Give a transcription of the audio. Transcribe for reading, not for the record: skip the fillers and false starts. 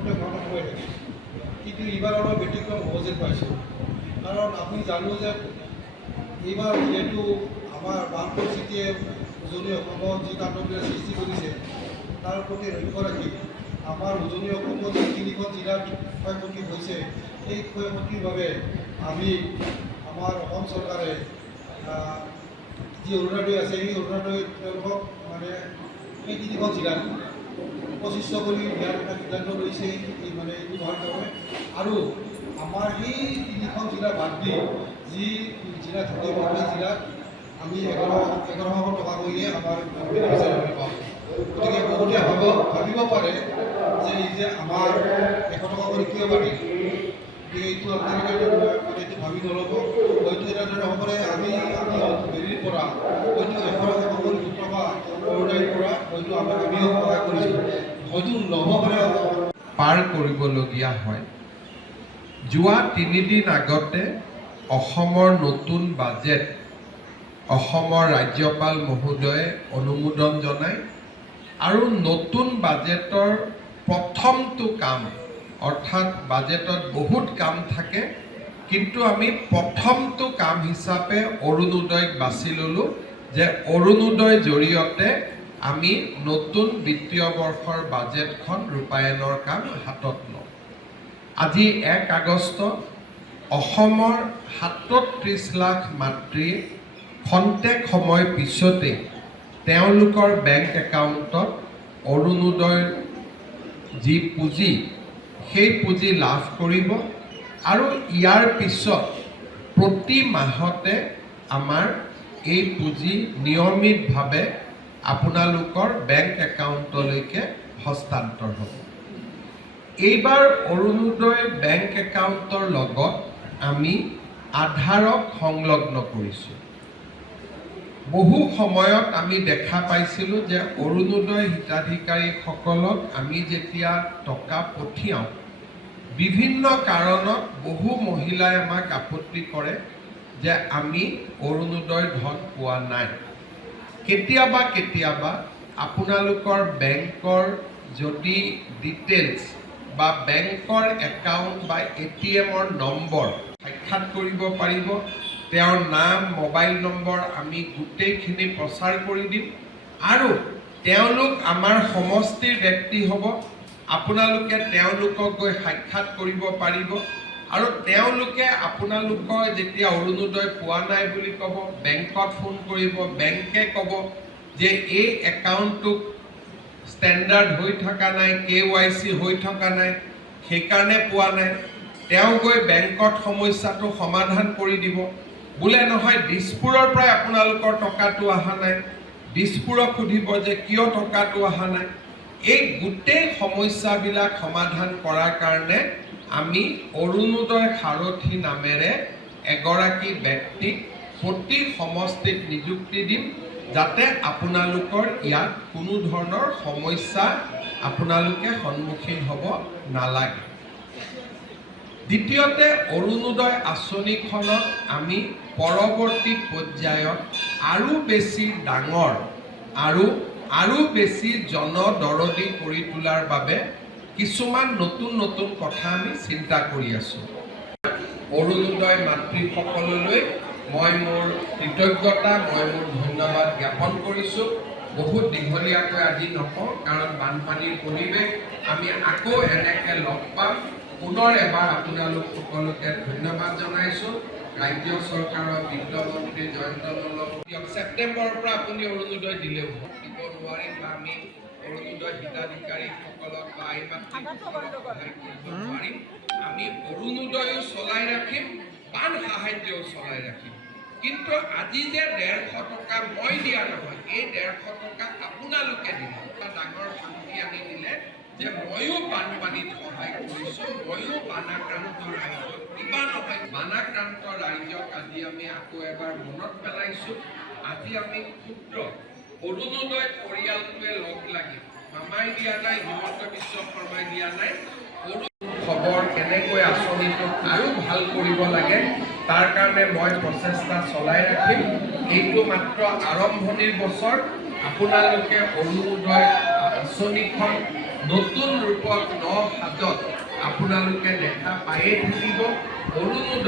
প্ৰত্যেক মাহত হৈ থাকে, কিন্তু এইবাৰ অলপ ব্যতিক্ৰম হ'ব যেন পাইছোঁ। কাৰণ আমি জানো যে এইবাৰ যিহেতু আমাৰ বান পৰিস্থিতিয়ে উজনি অসমত যি তাণ্ডৱবিলাক সৃষ্টি কৰিছে, তাৰ প্ৰতি লক্ষ্য ৰাখি আমাৰ উজনি অসমৰ যি 3খন জিলাত ক্ষয়ক্ষতি হৈছে, এই ক্ষয়ক্ষতিৰ বাবে আমি আমাৰ অসম চৰকাৰে যি অৰুণোদয় আছে, সেই অৰুণোদয় তেওঁলোকক মানে এই 3খন জিলাত 2500 কৰি দিয়াৰ এটা সিদ্ধান্ত লৈছে এই মানে এইটো হোৱাৰ কাৰণে। আৰু আমাৰ সেই 3খন জিলা বাদ দি যি জিলা থাকিব, সেই জিলাত আমি 11,000 টকা কৰিয়ে আমাৰ বেনিফিচিয়াৰী আমি পাওঁ। গতিকে বহুতে ভাবিব পাৰে যে এই যে আমাৰ 100 টকা কৰি কিয় বাঢ়িল, গতিকে এইটো আপোনালোকে মানে এইটো ভাবি নল'ব। হয়তো এনেদৰে হ'ব পাৰে আমি হেৰিৰ পৰা হয়তো 100 টকা অৰুণোদয়ৰ পৰা হয়তো আমিও সহায় কৰিছোঁ, হয়তো নহ'ব পাৰে পাৰ কৰিবলগীয়া হয়। যোৱা 3 দিন আগতে অসমৰ নতুন বাজেট অসমৰ ৰাজ্যপাল মহোদয়ে অনুমোদন জনায় আৰু নতুন বাজেটৰ প্ৰথমটো কাম, অৰ্থাৎ বাজেটত বহুত কাম থাকে, কিন্তু আমি প্ৰথমটো কাম হিচাপে অৰুণোদয়ক বাছি ল'লোঁ যে অৰুণোদয়ৰ জৰিয়তে আমি নতুন বিত্তীয় বৰ্ষৰ বাজেটখন ৰূপায়ণৰ কাম হাতত লওঁ। আজি 1 আগষ্ট অসমৰ 37 লাখ মাতৃ খন্তেক সময় পিছতে তেওঁলোকৰ বেংক একাউণ্টত অৰুণোদয়ৰ যি পুঁজি, সেই পুঁজি লাভ কৰিব আৰু ইয়াৰ পিছত প্ৰতি মাহতে আমাৰ এই পুঁজি নিয়মিতভাৱে আপোনালোকৰ বেংক একাউণ্টলৈকে হস্তান্তৰ হ'ব। এইবাৰ অৰুণোদয় বেংক একাউণ্টৰ লগত আমি আধাৰক সংলগ্ন কৰিছোঁ। বহু সময়ত আমি দেখা পাইছিলোঁ যে অৰুণোদয় হিতাধিকাৰীসকলক আমি যেতিয়া টকা পঠিয়াওঁ, বিভিন্ন কাৰণত বহু মহিলাই আমাক আপত্তি কৰে যে আমি অৰুণোদয় ধন পোৱা নাই। কেতিয়াবা আপোনালোকৰ বেংকৰ যদি ডিটেইলছ বা বেংকৰ একাউণ্ট বা ATMৰ নম্বৰ সাক্ষাৎ কৰিব পাৰিব, তেওঁৰ নাম, মোবাইল নম্বৰ আমি গোটেইখিনি প্ৰচাৰ কৰি দিম আৰু তেওঁলোক আমাৰ সমষ্টিৰ ব্যক্তি হ'ব। আপোনালোকে তেওঁলোকক গৈ সাক্ষাৎ কৰিব পাৰিব আৰু তেওঁলোকে আপোনালোকৰ যেতিয়া অৰুণোদয় পোৱা নাই বুলি ক'ব, বেংকত ফোন কৰিব, বেংকে ক'ব যে এই একাউণ্টটো ষ্টেণ্ডাৰ্ড হৈ থকা নাই, KYC হৈ থকা নাই, সেইকাৰণে পোৱা নাই। তেওঁ গৈ বেংকত সমস্যাটো সমাধান কৰি দিব। বোলে নহয় দিছপুৰৰ পৰাই আপোনালোকৰ টকাটো অহা নাই, দিছপুৰক সুধিব যে কিয় টকাটো অহা নাই। এই গোটেই সমস্যাবিলাক সমাধান কৰাৰ কাৰণে আমি অৰুণোদয় সাৰথী নামেৰে এগৰাকী ব্যক্তিক প্ৰতি সমষ্টিত নিযুক্তি দিম, যাতে আপোনালোকৰ ইয়াত কোনো ধৰণৰ সমস্যা আপোনালোকে সন্মুখীন হ'ব নালাগে। দ্বিতীয়তে, অৰুণোদয় আঁচনিখনত আমি পৰৱৰ্তী পৰ্যায়ত আৰু বেছি ডাঙৰ আৰু বেছি জনদৰদী কৰি তোলাৰ বাবে কিছুমান নতুন কথা আমি চিন্তা কৰি আছোঁ। অৰুণোদয় মাতৃসকললৈ মই মোৰ কৃতজ্ঞতা, মই মোৰ ধন্যবাদ জ্ঞাপন কৰিছোঁ। বহুত দীঘলীয়াকৈ আজি নকওঁ, কাৰণ বানপানীৰ পৰিৱেশ। আমি আকৌ এনেকৈ লগ পাম। পুনৰ এবাৰ আপোনালোক সকলোকে ধন্যবাদ জনাইছোঁ। ৰাজ্য চৰকাৰৰ বিত্ত মন্ত্ৰী জয়ন্ত মল্লক ছেপ্টেম্বৰৰ পৰা আপুনি অৰুণোদয় দিলেও দিব নোৱাৰিম বা আমি অৰুণোদয় হিতাধিকাৰীসকলক বা আই মাতৃসকলক সহায় কৰিব নোৱাৰিম। আমি অৰুণোদয়ো চলাই ৰাখিম, বান সাহায্যও চলাই ৰাখিম। কিন্তু আজি যে 150 টকা মই দিয়া নহয়, এই 150 টকা আপোনালোকে দিলে, এটা ডাঙৰ শান্তি আনি দিলে যে ময়ো বানপানীত সহায় কৰিছোঁ, ময়ো বানাক্ৰান্ত ৰাইজক কিবা নহয় বানাক্ৰান্ত ৰাইজক আজি আমি আকৌ এবাৰ মনত পেলাইছোঁ। আজি আমি ক্ষুদ্ৰ অৰুণোদয় পৰিয়ালটোৱে লগ লাগি, মামাই দিয়া নাই, হিমন্ত বিশ্ব শৰ্মাই দিয়া নাই, খবৰ কেনেকৈ আঁচনিটোক আৰু ভাল কৰিব লাগে তাৰ কাৰণে মই প্ৰচেষ্টা চলাই ৰাখিম। এইটো মাত্ৰ আৰম্ভণিৰ বছৰ। আপোনালোকে অৰুণোদয় আঁচনিখন নতুন ৰূপত ন হাজত আপোনালোকে দেখা পায়ে থাকিব। অৰুণোদয়